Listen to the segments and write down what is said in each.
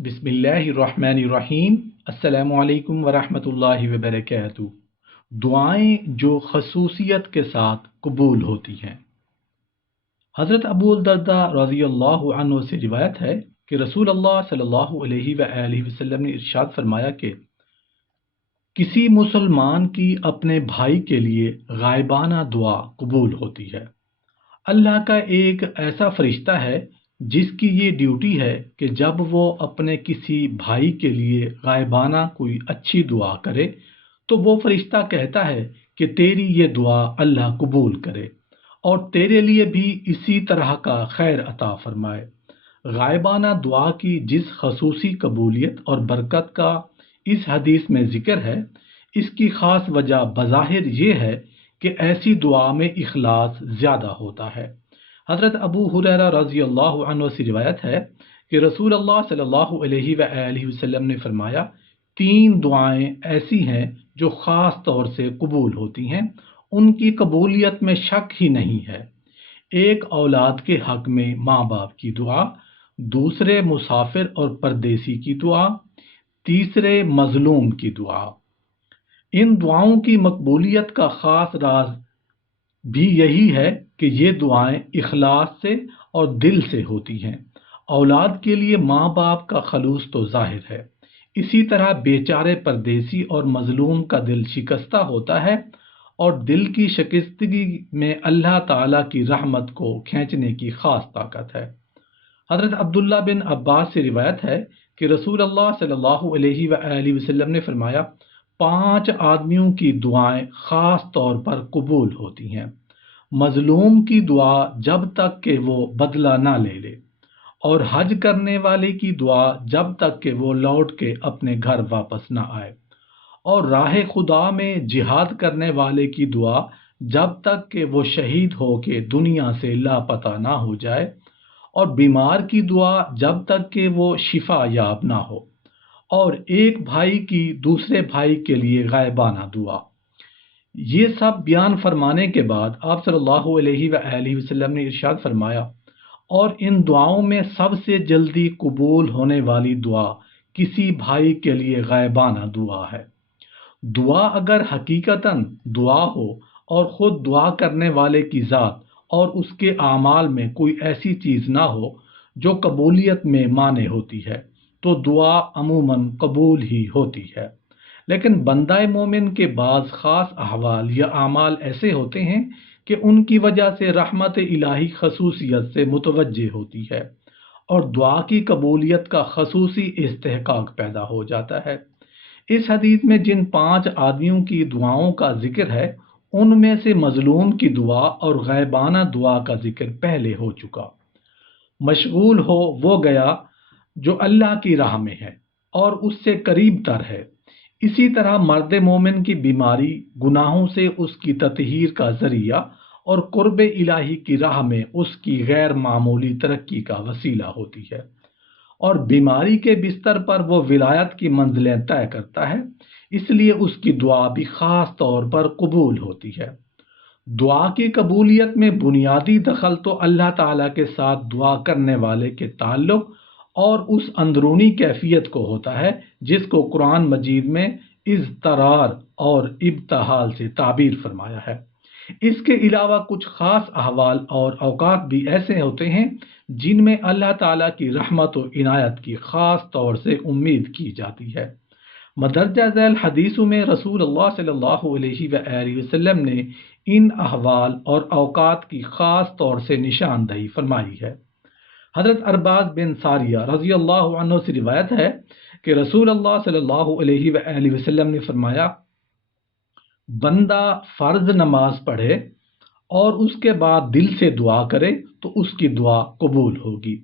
بسم اللہ الرحمن الرحیم۔ السلام علیکم ورحمۃ اللہ وبرکاتہ۔ دعائیں جو خصوصیت کے ساتھ قبول ہوتی ہیں۔ حضرت ابو الدرداء رضی اللہ عنہ سے روایت ہے کہ رسول اللہ صلی اللہ علیہ وآلہ وسلم نے ارشاد فرمایا کہ کسی مسلمان کی اپنے بھائی کے لیے غائبانہ دعا قبول ہوتی ہے۔ اللہ کا ایک ایسا فرشتہ ہے جس کی یہ ڈیوٹی ہے کہ جب وہ اپنے کسی بھائی کے لیے غائبانہ کوئی اچھی دعا کرے تو وہ فرشتہ کہتا ہے کہ تیری یہ دعا اللہ قبول کرے اور تیرے لیے بھی اسی طرح کا خیر عطا فرمائے۔ غائبانہ دعا کی جس خصوصی قبولیت اور برکت کا اس حدیث میں ذکر ہے، اس کی خاص وجہ بظاہر یہ ہے کہ ایسی دعا میں اخلاص زیادہ ہوتا ہے۔ حضرت ابو ہریرہ رضی اللہ عنہ سے روایت ہے کہ رسول اللہ صلی اللہ علیہ وآلہ وسلم نے فرمایا، 3 دعائیں ایسی ہیں جو خاص طور سے قبول ہوتی ہیں، ان کی قبولیت میں شک ہی نہیں ہے۔ ایک اولاد کے حق میں ماں باپ کی دعا، دوسرے مسافر اور پردیسی کی دعا، تیسرے مظلوم کی دعا۔ ان دعاؤں کی مقبولیت کا خاص راز بھی یہی ہے کہ یہ دعائیں اخلاص سے اور دل سے ہوتی ہیں۔ اولاد کے لیے ماں باپ کا خلوص تو ظاہر ہے، اسی طرح بیچارے پردیسی اور مظلوم کا دل شکستہ ہوتا ہے، اور دل کی شکستگی میں اللہ تعالیٰ کی رحمت کو کھینچنے کی خاص طاقت ہے۔ حضرت عبداللہ بن عباس سے روایت ہے کہ رسول اللہ صلی اللہ علیہ وآلہ وسلم نے فرمایا، 5 آدمیوں کی دعائیں خاص طور پر قبول ہوتی ہیں۔ مظلوم کی دعا جب تک کہ وہ بدلہ نہ لے لے، اور حج کرنے والے کی دعا جب تک کہ وہ لوٹ کے اپنے گھر واپس نہ آئے، اور راہ خدا میں جہاد کرنے والے کی دعا جب تک کہ وہ شہید ہو کے دنیا سے لاپتہ نہ ہو جائے، اور بیمار کی دعا جب تک کہ وہ شفا یاب نہ ہو، اور ایک بھائی کی دوسرے بھائی کے لیے غائبانہ دعا۔ یہ سب بیان فرمانے کے بعد آپ صلی اللہ علیہ وآلہ وسلم نے ارشاد فرمایا، اور ان دعاؤں میں سب سے جلدی قبول ہونے والی دعا کسی بھائی کے لیے غائبانہ دعا ہے۔ دعا اگر حقیقتاً دعا ہو اور خود دعا کرنے والے کی ذات اور اس کے اعمال میں کوئی ایسی چیز نہ ہو جو قبولیت میں مانع ہوتی ہے، تو دعا عموماً قبول ہی ہوتی ہے۔ لیکن بندہ مومن کے بعض خاص احوال یا اعمال ایسے ہوتے ہیں کہ ان کی وجہ سے رحمت الہی خصوصیت سے متوجہ ہوتی ہے، اور دعا کی قبولیت کا خصوصی استحقاق پیدا ہو جاتا ہے۔ اس حدیث میں جن 5 آدمیوں کی دعاؤں کا ذکر ہے، ان میں سے مظلوم کی دعا اور غائبانہ دعا کا ذکر پہلے ہو چکا۔ مشغول ہو وہ گیا جو اللہ کی راہ میں ہے اور اس سے قریب تر ہے۔ اسی طرح مرد مومن کی بیماری گناہوں سے اس کی تطہیر کا ذریعہ اور قرب الہی کی راہ میں اس کی غیر معمولی ترقی کا وسیلہ ہوتی ہے، اور بیماری کے بستر پر وہ ولایت کی منزلیں طے کرتا ہے، اس لیے اس کی دعا بھی خاص طور پر قبول ہوتی ہے۔ دعا کی قبولیت میں بنیادی دخل تو اللہ تعالیٰ کے ساتھ دعا کرنے والے کے تعلق اور اس اندرونی کیفیت کو ہوتا ہے جس کو قرآن مجید میں اضطرار اور ابتحال سے تعبیر فرمایا ہے۔ اس کے علاوہ کچھ خاص احوال اور اوقات بھی ایسے ہوتے ہیں جن میں اللہ تعالیٰ کی رحمت و عنایت کی خاص طور سے امید کی جاتی ہے۔ مدرجہ ذیل حدیثوں میں رسول اللہ صلی اللہ علیہ وآلہ وسلم نے ان احوال اور اوقات کی خاص طور سے نشاندہی فرمائی ہے۔ حضرت ارباز بن ساریہ رضی اللہ عنہ سے روایت ہے کہ رسول اللہ صلی اللہ علیہ وآلہ وسلم نے فرمایا، بندہ فرض نماز پڑھے اور اس کے بعد دل سے دعا کرے تو اس کی دعا قبول ہوگی۔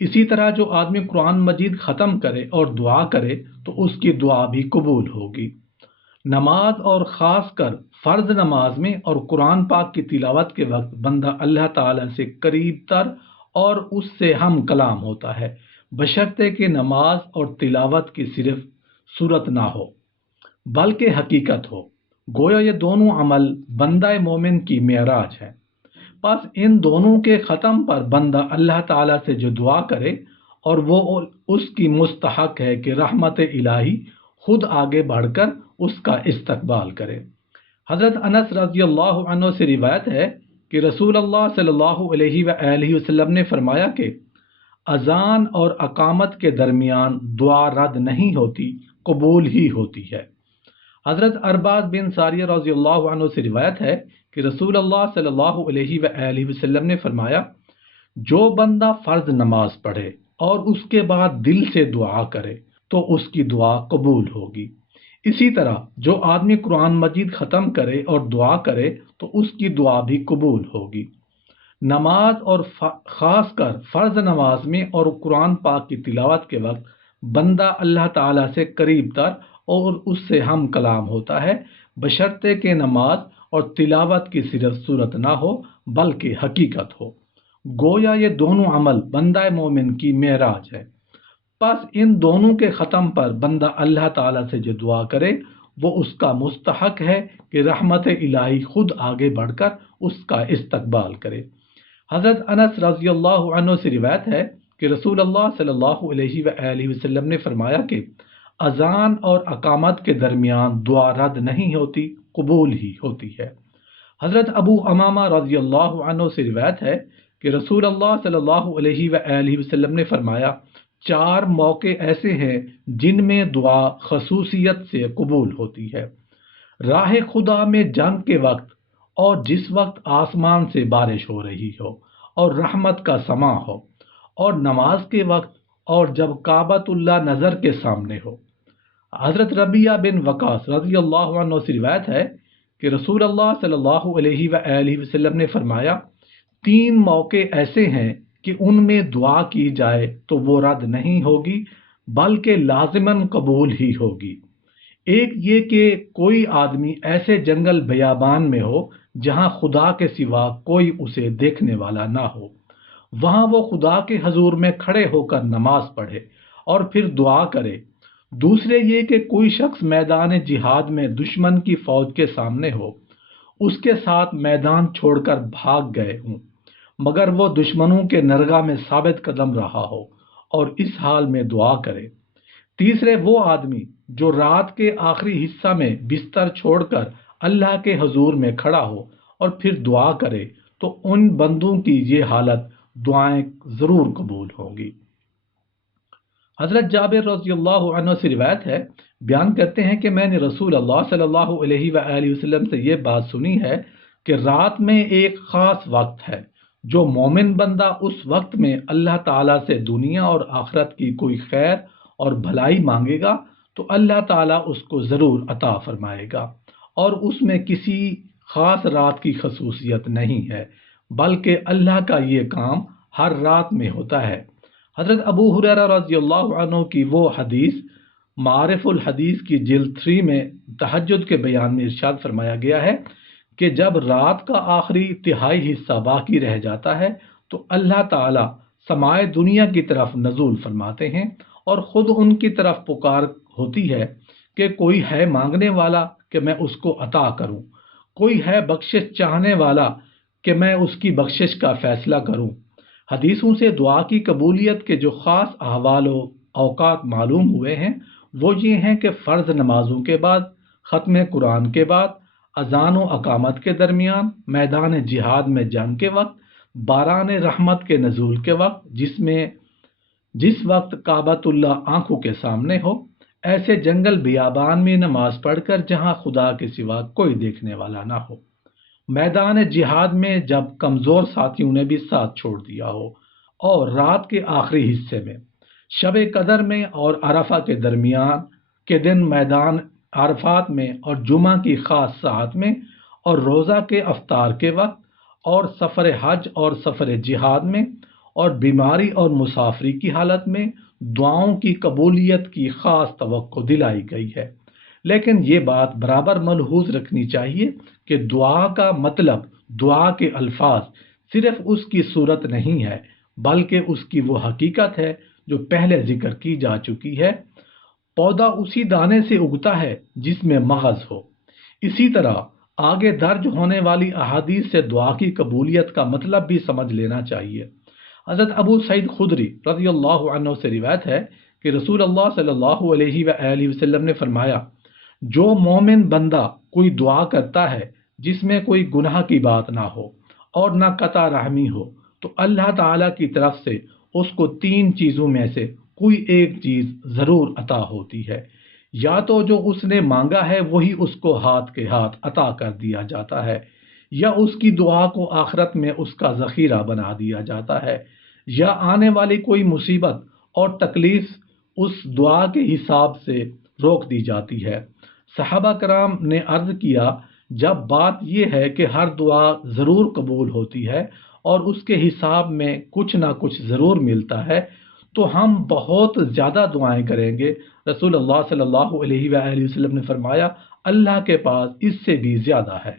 اسی طرح جو آدمی قرآن مجید ختم کرے اور دعا کرے تو اس کی دعا بھی قبول ہوگی۔ نماز اور خاص کر فرض نماز میں اور قرآن پاک کی تلاوت کے وقت بندہ اللہ تعالیٰ سے قریب تر اور اس سے ہم کلام ہوتا ہے، بشرطے کہ نماز اور تلاوت کی صرف صورت نہ ہو بلکہ حقیقت ہو۔ گویا یہ دونوں عمل بندہ مومن کی معراج ہے۔ بس ان دونوں کے ختم پر بندہ اللہ تعالیٰ سے جو دعا کرے اور وہ اس کی مستحق ہے کہ رحمت الہی خود آگے بڑھ کر اس کا استقبال کرے۔ حضرت انس رضی اللہ عنہ سے روایت ہے کہ رسول اللہ صلی اللہ علیہ وآلہ وسلم نے فرمایا کہ اذان اور اقامت کے درمیان دعا رد نہیں ہوتی، قبول ہی ہوتی ہے۔ حضرت ارباز بن ساریہ رضی اللہ عنہ سے روایت ہے کہ رسول اللہ صلی اللہ علیہ وآلہ وسلم نے فرمایا، جو بندہ فرض نماز پڑھے اور اس کے بعد دل سے دعا کرے تو اس کی دعا قبول ہوگی۔ اسی طرح جو آدمی قرآن مجید ختم کرے اور دعا کرے تو اس کی دعا بھی قبول ہوگی۔ نماز اور خاص کر فرض نماز میں اور قرآن پاک کی تلاوت کے وقت بندہ اللہ تعالیٰ سے قریب تر اور اس سے ہم کلام ہوتا ہے، بشرطے کہ نماز اور تلاوت کی صرف صورت نہ ہو بلکہ حقیقت ہو۔ گویا یہ دونوں عمل بندہ مومن کی معراج ہے۔ پس ان دونوں کے ختم پر بندہ اللہ تعالیٰ سے جو دعا کرے وہ اس کا مستحق ہے کہ رحمت الہی خود آگے بڑھ کر اس کا استقبال کرے۔ حضرت انس رضی اللہ عنہ سے روایت ہے کہ رسول اللہ صلی اللہ علیہ وآلہ وسلم نے فرمایا کہ اذان اور اقامت کے درمیان دعا رد نہیں ہوتی، قبول ہی ہوتی ہے۔ حضرت ابو امامہ رضی اللہ عنہ سے روایت ہے کہ رسول اللہ صلی اللہ علیہ وآلہ وسلم نے فرمایا، 4 موقع ایسے ہیں جن میں دعا خصوصیت سے قبول ہوتی ہے: راہ خدا میں جنگ کے وقت، اور جس وقت آسمان سے بارش ہو رہی ہو اور رحمت کا سماع ہو، اور نماز کے وقت، اور جب کعبۃ اللہ نظر کے سامنے ہو۔ حضرت ربیعہ بن وقاص رضی اللہ عنہ سے روایت ہے کہ رسول اللہ صلی اللہ علیہ وآلہ وسلم نے فرمایا، 3 موقع ایسے ہیں کہ ان میں دعا کی جائے تو وہ رد نہیں ہوگی بلکہ لازماً قبول ہی ہوگی۔ ایک یہ کہ کوئی آدمی ایسے جنگل بیابان میں ہو جہاں خدا کے سوا کوئی اسے دیکھنے والا نہ ہو، وہاں وہ خدا کے حضور میں کھڑے ہو کر نماز پڑھے اور پھر دعا کرے۔ دوسرے یہ کہ کوئی شخص میدان جہاد میں دشمن کی فوج کے سامنے ہو، اس کے ساتھ میدان چھوڑ کر بھاگ گئے ہوں، مگر وہ دشمنوں کے نرغہ میں ثابت قدم رہا ہو اور اس حال میں دعا کرے۔ تیسرے وہ آدمی جو رات کے آخری حصہ میں بستر چھوڑ کر اللہ کے حضور میں کھڑا ہو اور پھر دعا کرے تو ان بندوں کی یہ حالت دعائیں ضرور قبول ہوں گی۔ حضرت جابر رضی اللہ عنہ سے روایت ہے، بیان کرتے ہیں کہ میں نے رسول اللہ صلی اللہ علیہ وآلہ وسلم سے یہ بات سنی ہے کہ رات میں ایک خاص وقت ہے، جو مومن بندہ اس وقت میں اللہ تعالیٰ سے دنیا اور آخرت کی کوئی خیر اور بھلائی مانگے گا تو اللہ تعالیٰ اس کو ضرور عطا فرمائے گا، اور اس میں کسی خاص رات کی خصوصیت نہیں ہے بلکہ اللہ کا یہ کام ہر رات میں ہوتا ہے۔ حضرت ابو ہریرہ رضی اللہ عنہ کی وہ حدیث معارف الحدیث کی جلد 3 میں تہجد کے بیان میں ارشاد فرمایا گیا ہے کہ جب رات کا آخری تہائی حصہ باقی رہ جاتا ہے تو اللہ تعالیٰ سمائے دنیا کی طرف نزول فرماتے ہیں اور خود ان کی طرف پکار ہوتی ہے کہ کوئی ہے مانگنے والا کہ میں اس کو عطا کروں، کوئی ہے بخشش چاہنے والا کہ میں اس کی بخشش کا فیصلہ کروں۔ حدیثوں سے دعا کی قبولیت کے جو خاص احوال و اوقات معلوم ہوئے ہیں وہ یہ ہیں کہ فرض نمازوں کے بعد، ختم قرآن کے بعد، اذان و اقامت کے درمیان، میدان جہاد میں جنگ کے وقت، باران رحمت کے نزول کے وقت جس وقت کعبۃ اللہ آنکھوں کے سامنے ہو، ایسے جنگل بیابان میں نماز پڑھ کر جہاں خدا کے سوا کوئی دیکھنے والا نہ ہو، میدان جہاد میں جب کمزور ساتھیوں نے بھی ساتھ چھوڑ دیا ہو، اور رات کے آخری حصے میں، شب قدر میں اور عرفہ کے درمیان کے دن میدان عرفات میں، اور جمعہ کی خاص ساعت میں، اور روزہ کے افطار کے وقت، اور سفر حج اور سفر جہاد میں، اور بیماری اور مسافری کی حالت میں دعاؤں کی قبولیت کی خاص توقع دلائی گئی ہے۔ لیکن یہ بات برابر ملحوظ رکھنی چاہیے کہ دعا کا مطلب، دعا کے الفاظ صرف اس کی صورت نہیں ہے بلکہ اس کی وہ حقیقت ہے جو پہلے ذکر کی جا چکی ہے۔ پودا اسی دانے سے اگتا ہے جس میں مغز ہو۔ اسی طرح آگے درج ہونے والی احادیث سے دعا کی قبولیت کا مطلب بھی سمجھ لینا چاہیے۔ حضرت ابو سعید خدری رضی اللہ عنہ سے روایت ہے کہ رسول اللہ صلی اللہ علیہ وآلہ وسلم نے فرمایا، جو مومن بندہ کوئی دعا کرتا ہے جس میں کوئی گناہ کی بات نہ ہو اور نہ قطع رحمی ہو، تو اللہ تعالیٰ کی طرف سے اس کو تین چیزوں میں سے کوئی ایک چیز ضرور عطا ہوتی ہے۔ یا تو جو اس نے مانگا ہے وہی اس کو ہاتھ کے ہاتھ عطا کر دیا جاتا ہے، یا اس کی دعا کو آخرت میں اس کا ذخیرہ بنا دیا جاتا ہے، یا آنے والی کوئی مصیبت اور تکلیف اس دعا کے حساب سے روک دی جاتی ہے۔ صحابہ کرام نے عرض کیا، جب بات یہ ہے کہ ہر دعا ضرور قبول ہوتی ہے اور اس کے حساب میں کچھ نہ کچھ ضرور ملتا ہے، تو ہم بہت زیادہ دعائیں کریں گے۔ رسول اللہ صلی اللہ علیہ وآلہ وسلم نے فرمایا، اللہ کے پاس اس سے بھی زیادہ ہے۔